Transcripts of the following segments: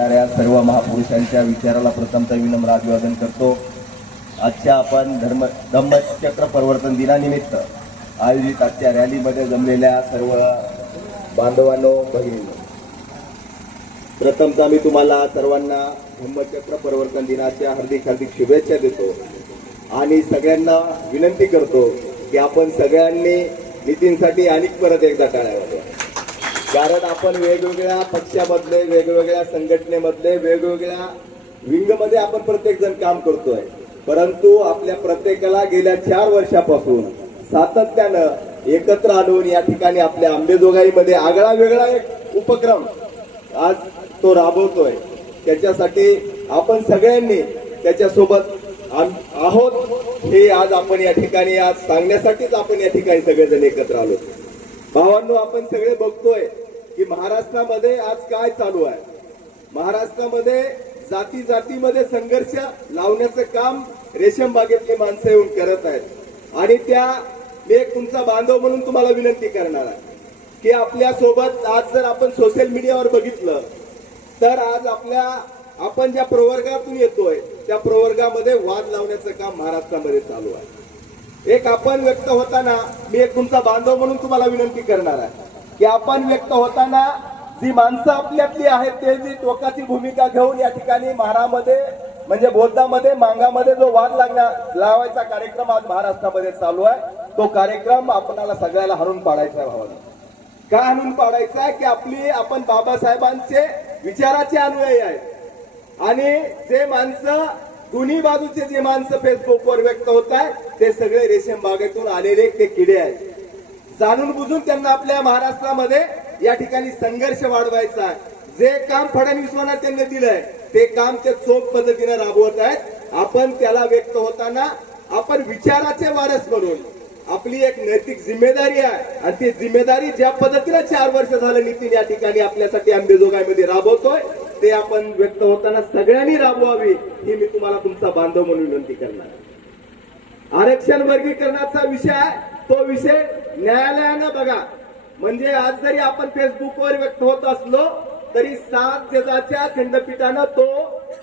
सर्व महापुरुषांच्या विचाराला प्रथमतः विनम्र अभिवादन करतो। आजच्या आपण धम्मचक्र परिवर्तन दिनानिमित्त आयोजित आजच्या रॅलीमध्ये जमलेल्या सर्व बांधवांनो, भगिनींनो, प्रथमतः मी तुम्हाला सर्वांना धम्मचक्र परिवर्तन दिनाच्या हार्दिक शुभेच्छा देतो आणि सगळ्यांना विनंती करतो की आपण सगळ्यांनी नितीनसाठी अनेक परत एकदा टाळ्या वाजवा। कारण आपण वेगवेगळ्या पक्षामधले, वेगवेगळ्या संघटनेमधले, वेगवेगळ्या विंगमध्ये आपण प्रत्येक जण काम करतोय, परंतु आपल्या प्रत्येकाला गेल्या 4 वर्षापासून सातत्यानं एकत्र आणून या ठिकाणी आपल्या अंबेजोगाईमध्ये आगळा वेगळा एक उपक्रम आज तो राबवतोय। त्याच्यासाठी आपण सगळ्यांनी त्याच्यासोबत आहोत हे आज आपण या ठिकाणी आज सांगण्यासाठीच आपण या ठिकाणी सगळेजण एकत्र आलो। भावांनो, आपण सगळे बघतोय की महाराष्ट्रामध्ये आज काय चालू आहे। महाराष्ट्रामध्ये जाती जातीमध्ये संघर्ष लावण्याचं काम रेशीम बागेतली माणसं येऊन करत आहेत आणि त्या मी एक तुमचा बांधव म्हणून तुम्हाला विनंती करणार आहे की आपल्या सोबत आज जर आपण सोशल मीडियावर बघितलं तर आज आपण ज्या प्रवर्गातून येतोय त्या प्रवर्गामध्ये वाद लावण्याचं काम महाराष्ट्रामध्ये चालू आहे। एक आपण व्यक्त होताना मी एक तुमचा बांधव म्हणून तुम्हाला विनंती करणार आहे की आपण व्यक्त होताना जी माणसं आपल्यातली आहेत ते जी टोकाची भूमिका घेऊन या ठिकाणी महारामध्ये म्हणजे बोद्धामध्ये मांगामध्ये जो वाद लावायचा कार्यक्रम आज महाराष्ट्रामध्ये चालू आहे, तो कार्यक्रम आपल्याला सगळ्याला हाणून पाडायचा आहे। भावांनो, का हाणून पाडायचा आहे की आपण बाबासाहेबांचे विचाराचे अनुयायी आहेत आणि जे माणसं दोन्ही बाजूचे जे माणसं फेसबुकवर व्यक्त होत आहेत ते सगळे रेशीम बागेतून आलेले ते किडे आहेत। जाणून बुजून त्यांना आपल्या महाराष्ट्रामध्ये या ठिकाणी संघर्ष वाढवायचा आहे। जे काम फडणवीसांना त्यांनी दिलंय ते काम ते चोख पद्धतीने राबवत आहेत। आपण त्याला व्यक्त होताना आपण विचाराचे वारस म्हणून आपली एक नैतिक जिम्मेदारी आहे आणि ती जिम्मेदारी ज्या पद्धतीने 4 वर्ष झालं नितीन या ठिकाणी आपल्यासाठी अंबेजोगाईमध्ये राबवतोय ते आपण व्यक्त होताना सगळ्यांनी राबवावी ही मी तुम्हाला तुमचा बांधव म्हणून विनंती करणार। आरक्षण वर्गीकरणाचा विषय तो विषय न्यायालयानं बघा, म्हणजे आज जरी आपण फेसबुकवर व्यक्त होत असलो तरी 7 जजाच्या खंडपीठानं तो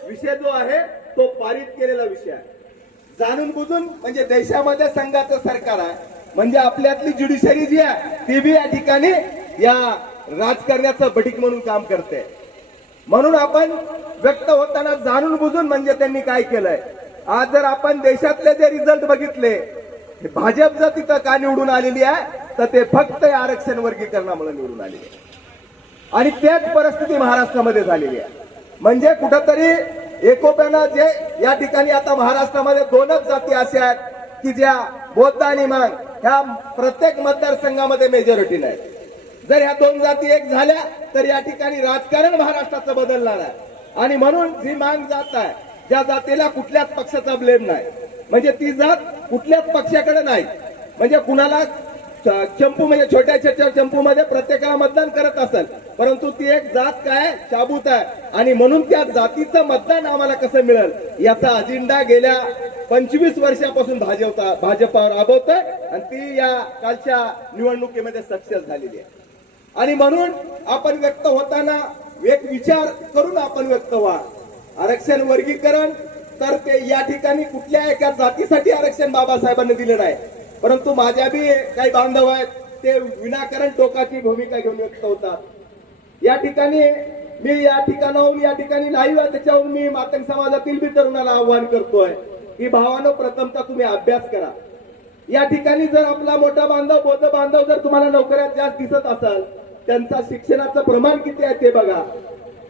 विषय जो आहे तो पारित केलेला विषय आहे। जाणून बुजून म्हणजे देशामध्ये संघाचं सरकार आहे, म्हणजे आपल्यातली ज्युडिशरी जी आहे ती बी या ठिकाणी या राजकारण्याचं बटीक म्हणून काम करते। म्हणून आपण व्यक्त होताना जाणून बुजून म्हणजे त्यांनी काय केलंय, आज जर आपण देशातले जे रिझल्ट बघितले, भाजप जर तिथं का निवडून आलेली आहे तर ते फक्त आरक्षण वर्गीकरणामुळे निवडून आलेली आहे आणि त्याच परिस्थिती महाराष्ट्रामध्ये झालेली आहे। म्हणजे कुठंतरी एकोप्यानं जे या ठिकाणी आता महाराष्ट्रामध्ये 2च जाती अशा आहेत की ज्या बौद्ध आणि मांग ह्या प्रत्येक मतदारसंघामध्ये मेजॉरिटी नाही। जर ह्या 2 जाती एक झाल्या तर या ठिकाणी राजकारण महाराष्ट्राचं बदलणार आहे आणि म्हणून जी मांग जात आहे ज्या जातीला कुठल्याच पक्षाचा ब्लेम नाही, म्हणजे ती जात कुठल्याच पक्षाकडे नाही, म्हणजे कुणाला चंपू म्हणजे छोट्या चंपूमध्ये प्रत्येकाला मतदान करत असेल, परंतु ती एक जात काय शाबूत आहे आणि म्हणून त्या जातीचं मतदान आम्हाला कसं मिळेल याचा अजेंडा गेल्या 25 वर्षापासून भाजपावर राबवतोय आणि ती या कालच्या निवडणुकीमध्ये सक्सेस झालेली आहे। आणि म्हणून आपण व्यक्त होताना एक विचार करून आपण व्यक्त व्हा। आरक्षण वर्गीकरण तर ते या ठिकाणी कुठल्या एका जातीसाठी आरक्षण बाबासाहेबांनी दिलं नाही, परंतु माझ्या बी काही बांधव आहेत ते विनाकारण टोकाची भूमिका घेऊन व्यक्त होतात। या ठिकाणी मी या ठिकाणी लाईव्ह आहे त्याच्यावरून मी मातंग समाजातील बी तरुणाला आव्हान करतोय की भावानो, प्रथमतः तुम्ही अभ्यास करा। या ठिकाणी जर आपला मोठा बांधव बौद्ध बांधव जर तुम्हाला नोकऱ्यात जास्त दिसत असेल, त्यांचा शिक्षणाचं प्रमाण किती आहे ते बघा।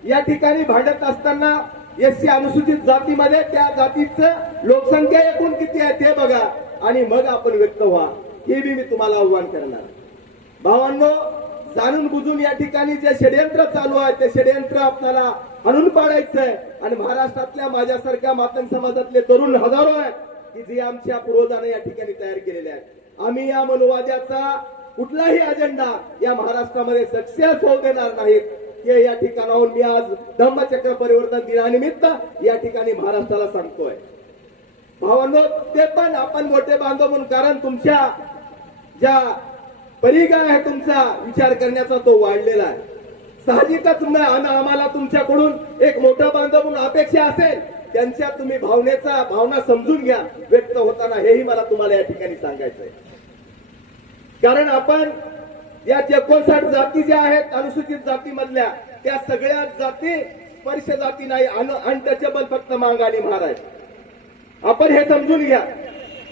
या ठिकाणी भांडत असताना एससी अनुसूचित जातीमध्ये त्या जातीचं लोकसंख्या एकूण किती आहे ते बघा आणि मग आपण व्यक्त व्हा, हे बी मी तुम्हाला आव्हान करणार। भावांनो, जाणून बुजून या ठिकाणी जे षडयंत्र चालू आहे ते षडयंत्र आपल्याला हाणून पाडायचंय आणि महाराष्ट्रातल्या माझ्यासारख्या मातंग समाजातले तरुण हजारो आहेत की जे आमच्या पूर्वजांनी या ठिकाणी तयार केलेले आहेत। आम्ही या मनोवाद्याचा कुठलाही अजेंडा या महाराष्ट्रामध्ये सक्सेस होऊ देणार नाहीत हे या ठिकाणाहून मी आज धम्मचक्र परिवर्तन दिनानिमित्त या ठिकाणी महाराष्ट्राला सांगतोय। भावांनो, ते पण आपण मोठे बांधव म्हणून, कारण तुमच्या ज्या परिगा आहे तुमचा विचार करण्याचा तो वाढलेला आहे। साहजिकच आम्हाला तुमच्याकडून एक मोठा बांधव म्हणून अपेक्षा असेल, त्यांच्या तुम्ही भावना समजून घ्या व्यक्त होताना, हेही मला तुम्हाला या ठिकाणी सांगायचं आहे. कारण आपण या 59 जाती ज्या आहेत अनुसूचित जातीमधल्या, त्या सगळ्या जाती स्पर्श जाती नाही, अनटचेबल फक्त मांग आणि महार आहेत. आपण हे समजून घ्या.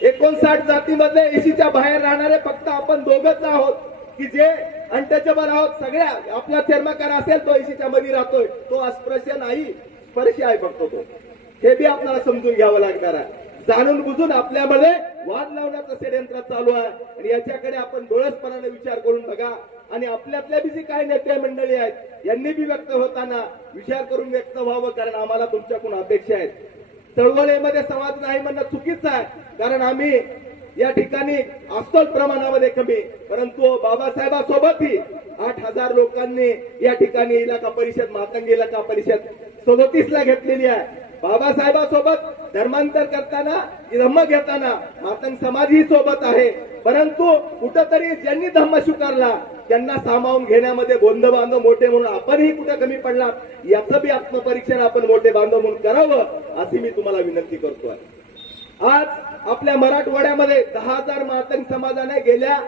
59 जातीमध्ये एसीच्या बाहेर राहणारे फक्त आपण दोघच आहोत की जे अनटचेबल आहोत. सगळ्या आपला चर्मकार असेल तो एसीच्या मध्ये राहतोय, तो अस्पृश्य नाही, स्पर्श आहे फक्त तो. हे बी आपल्याला समजून घ्यावं लागणार आहे. जाणून बुजून आपल्यामध्ये वाद लावण्याचं षडयंत्र चालू आहे आणि याच्याकडे आपण डोळसपणाने विचार करून बघा. आणि आपल्यातल्या बी जी काही नेते मंडळी आहेत यांनी बी व्यक्त होताना विचार करून व्यक्त व्हावं, कारण आम्हाला तुमच्याकडून अपेक्षा आहेत. चळवळीमध्ये समाज नाही म्हणणं चुकीचं आहे, कारण आम्ही या ठिकाणी असतो प्रमाणामध्ये कमी, परंतु बाबासाहेबांसोबतही 8,000 लोकांनी या ठिकाणी इलाका परिषद, मातंग इलाका परिषद 37ला घेतलेली आहे. बाबासाहेबांसोबत धर्मांतर करताना, धम्म घेताना मातंग समाजही सोबत आहे, परंतु कुठंतरी ज्यांनी धम्म स्वीकारला त्यांना सामावून घेण्यामध्ये बोंध बांधव मोठे म्हणून आपणही कुठं कमी पडला, याचं बी आत्मपरीक्षण आपण मोठे बांधव म्हणून करावं, अशी मी तुम्हाला विनंती करतोय. आज आपल्या मराठवाड्यामध्ये 10,000 मातंग समाजाने गेल्या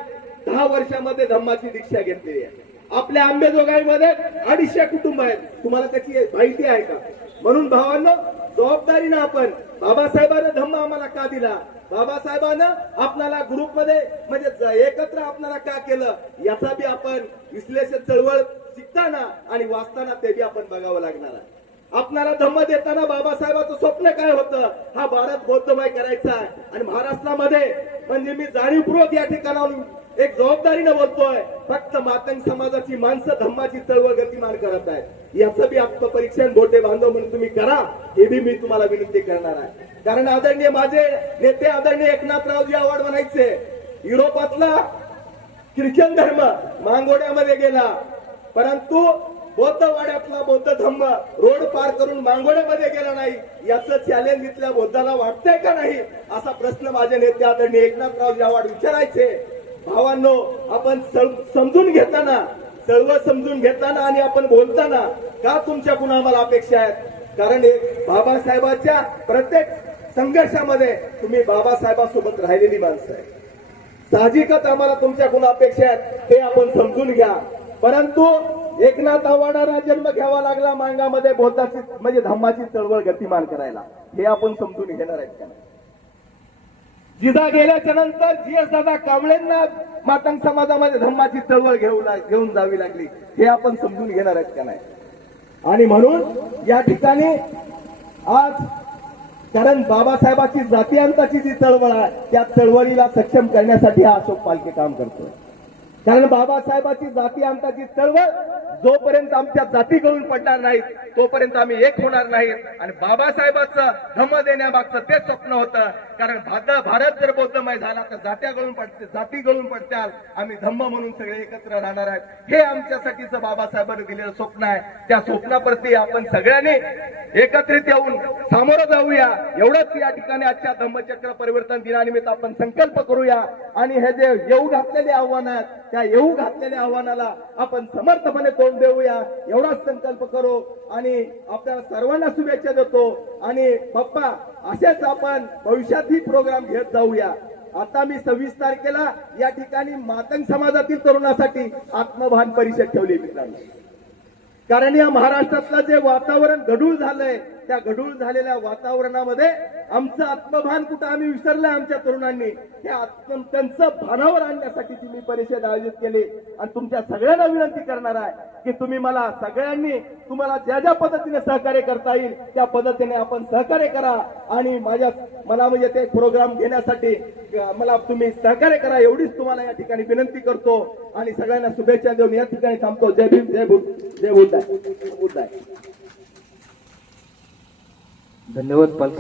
10 वर्षामध्ये धम्माची दीक्षा घेतलेली आहे. आपल्या आंबेजोगाईमध्ये 250 कुटुंब आहेत. तुम्हाला त्याची माहिती आहे का? म्हणून भावांनो, जबाबदारीनं आपण बाबासाहेबांना धम्म आम्हाला का दिला, बाबासाहेबांना आपल्याला ग्रुपमध्ये म्हणजे एकत्र आपल्याला का केलं, याचा बी आपण विश्लेषण चळवळ शिकताना आणि वाचताना ते बी आपण बघावं लागणार आहे. आपल्याला धम्म देताना बाबासाहेबांचं स्वप्न काय होतं, हा भारत बौद्धमय करायचा आहे. आणि महाराष्ट्रामध्ये म्हणजे मी जाणीवपूर्वक या ठिकाणाहून एक जबाबदारीनं बोलतोय, फक्त मातंग समाजाची माणसं धम्माची चळवळ गतिमान करत आहेत. याचं बी आत्मपरीक्षण मोठे बांधव म्हणून तुम्ही करा, हे बी मी तुम्हाला विनंती करणार आहे. कारण आदरणीय माझे नेते आदरणीय एकनाथरावजी आव्हाड म्हणायचे, युरोपातला ख्रिश्चन धर्म मांगोड्यामध्ये गेला, परंतु बौद्धवाड्यातला बौद्ध धम्म रोड पार करून मांगोड्यामध्ये गेला नाही. याचं चॅलेंज इथल्या बौद्धाला वाटतंय का नाही, असा प्रश्न माझे नेते आदरणीय एकनाथरावजी आव्हाड विचारायचे. भावांनो, आपण समजून घेताना, चळवळ समजून घेताना आणि आपण बोलताना का तुमच्याकडून आम्हाला अपेक्षा आहेत, कारण बाबासाहेबांच्या प्रत्येक संघर्षामध्ये तुम्ही बाबासाहेबांसोबत राहिलेली माणसं आहे. साहजिकच आम्हाला तुमच्याकडून अपेक्षा आहेत, ते आपण समजून घ्या. परंतु एकनाथ आव्हाडांना जन्म घ्यावा लागला मांगामध्ये बौद्धाची म्हणजे धम्माची चळवळ गतिमान करायला, हे आपण समजून घेणार आहेत का? जिजा गेल्याच्या नंतर GS दादा कांबळेंना मातंग समाजामध्ये धम्माची चळवळ घेऊन जावी लागली, हे आपण समजून घेणार आहेत का नाही? आणि म्हणून या ठिकाणी आज, कारण बाबासाहेबांची जातीअंताची जी चळवळ आहे, त्या चळवळीला सक्षम करण्यासाठी हा अशोक पालखे काम करतोय. कारण बाबासाहेबांची जातीअंताची चळवळ जोपर्यंत आमच्या जाती गळून पडणार नाहीत, तोपर्यंत आम्ही एक होणार नाहीत. आणि बाबासाहेबांचं धम्म देण्यामागचं तेच स्वप्न होतं, कारण भारत जर बौद्धमय झाला तर जाती गळून पडत्याल, आम्ही धम्म म्हणून सगळे एकत्र राहणार आहेत. हे आमच्यासाठीचं बाबासाहेबांनी दिलेलं स्वप्न आहे. त्या स्वप्नाप्रती आपण सगळ्यांनी एकत्रित येऊन सामोरं जाऊया, एवढंच या ठिकाणी आजच्या धम्मचक्र परिवर्तन दिनानिमित्त आपण संकल्प करूया. आणि हे जे येऊ घातलेले आव्हान आहेत, त्या येऊ घातलेल्या आव्हानाला आपण समर्थपणे तोंड देऊया, एवढाच संकल्प करू. आणि आपल्याला सर्वांना शुभेच्छा देतो. आणि बाप्पा, असेच आपण भविष्यातही प्रोग्राम घेत जाऊया. आता मी 26 तारखेला या ठिकाणी मातंग समाजातील तरुणासाठी आत्मभान परिषद ठेवली मित्रांनो. कारण या महाराष्ट्रातलं जे वातावरण गढूळ झालंय, त्या गढूळ झालेल्या वातावरणामध्ये आमचं आत्मभान कुठं आम्ही विसरलंय आमच्या तरुणांनी, त्यांचं भानावर आणण्यासाठी मी परिषद आयोजित केली. आणि तुमच्या सगळ्यांना विनंती करणार आहे की तुम्ही मला सगळ्यांनी तुम्हाला ज्या ज्या पद्धतीने सहकार्य करता येईल त्या पद्धतीने आपण सहकार्य करा. आणि मला म्हणजे ते प्रोग्राम घेण्यासाठी मला तुम्ही सहकार्य करा, एवढीच तुम्हाला या ठिकाणी विनंती करतो. आणि सगळ्यांना शुभेच्छा देऊन या ठिकाणी थांबतो. जय भीम, जय बुद्ध, जय बुद्ध. धन्यवाद.